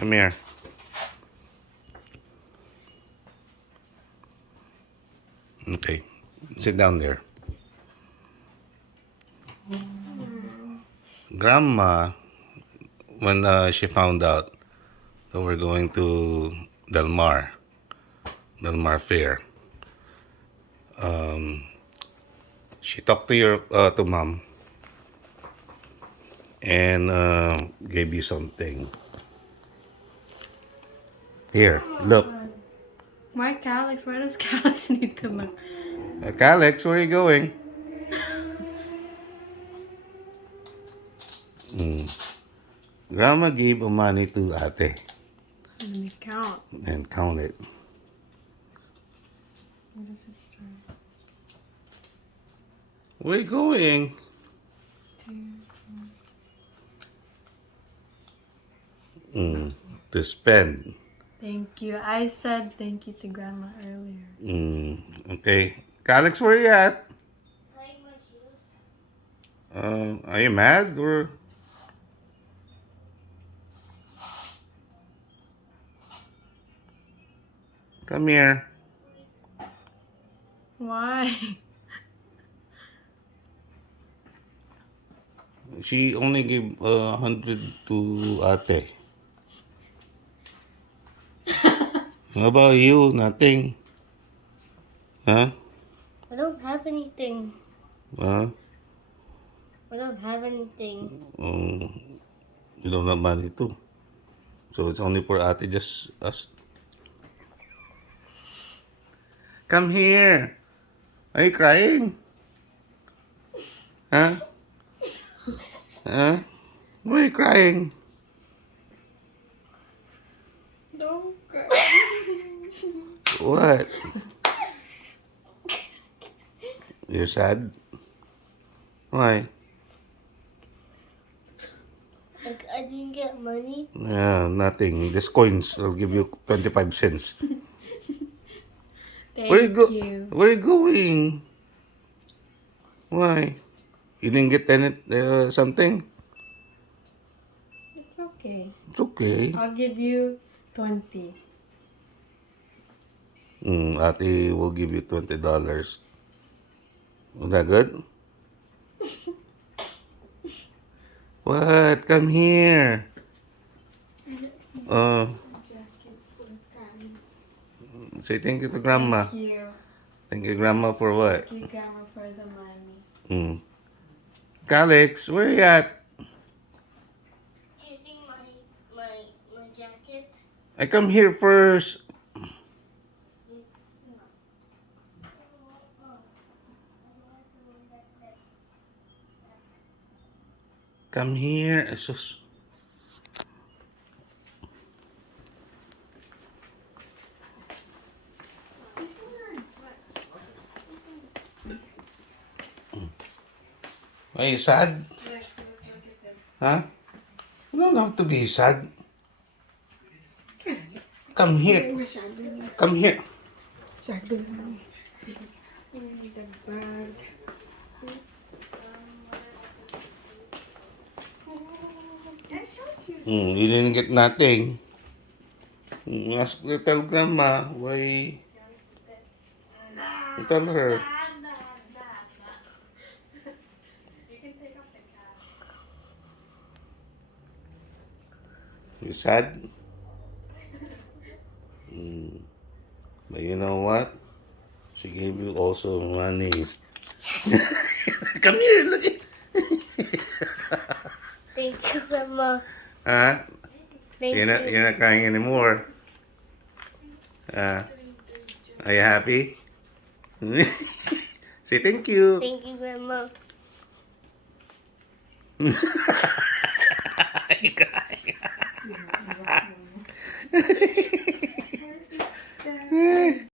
Come here. Okay. Sit down there. Grandma, when she found out that we're going to Del Mar Fair, she talked to to mom and gave you something. Here, look. Why Calix? Why does Calix need to look? Alex, where are you going? Grandma gave money to ate Let me count. and count it. What does it start? Where are you going? 2, 4. To spend. Thank you. I said thank you to Grandma earlier. Okay. Alex, where are you at? Like my shoes. Are you mad or? Come here. Why? She only gave 100 to ate. How about you? Nothing. Huh? I don't have anything. Huh? I don't have anything. You don't have money too. So it's only for ate, just us. Come here. Are you crying? Huh? Huh? Why are you crying? Don't cry. What? You're sad? Why? Like I didn't get money. Yeah, nothing. Just coins. I'll give you 25 cents. Thank you. Where are you going? Why? You didn't get any something? It's okay. It's okay. I'll give you 20. Ate will give you $20. Is that good? What? Come here. Uh, say thank you to Grandma. Thank you. Thank you, Grandma, for what? Thank you, Grandma, for the money. Alex, where are you at? Choosing my jacket. I come here first. Come here. Jesus. Are you sad? Huh? You don't have to be sad. Come here. Come here. You didn't get nothing. Ask tell Grandma why. Tell her. You sad? But you know what? She gave you also money. Come here, look at. Thank you, Grandma. Huh? Thank You're not crying anymore. Are you happy? Say thank you. Thank you, Grandma.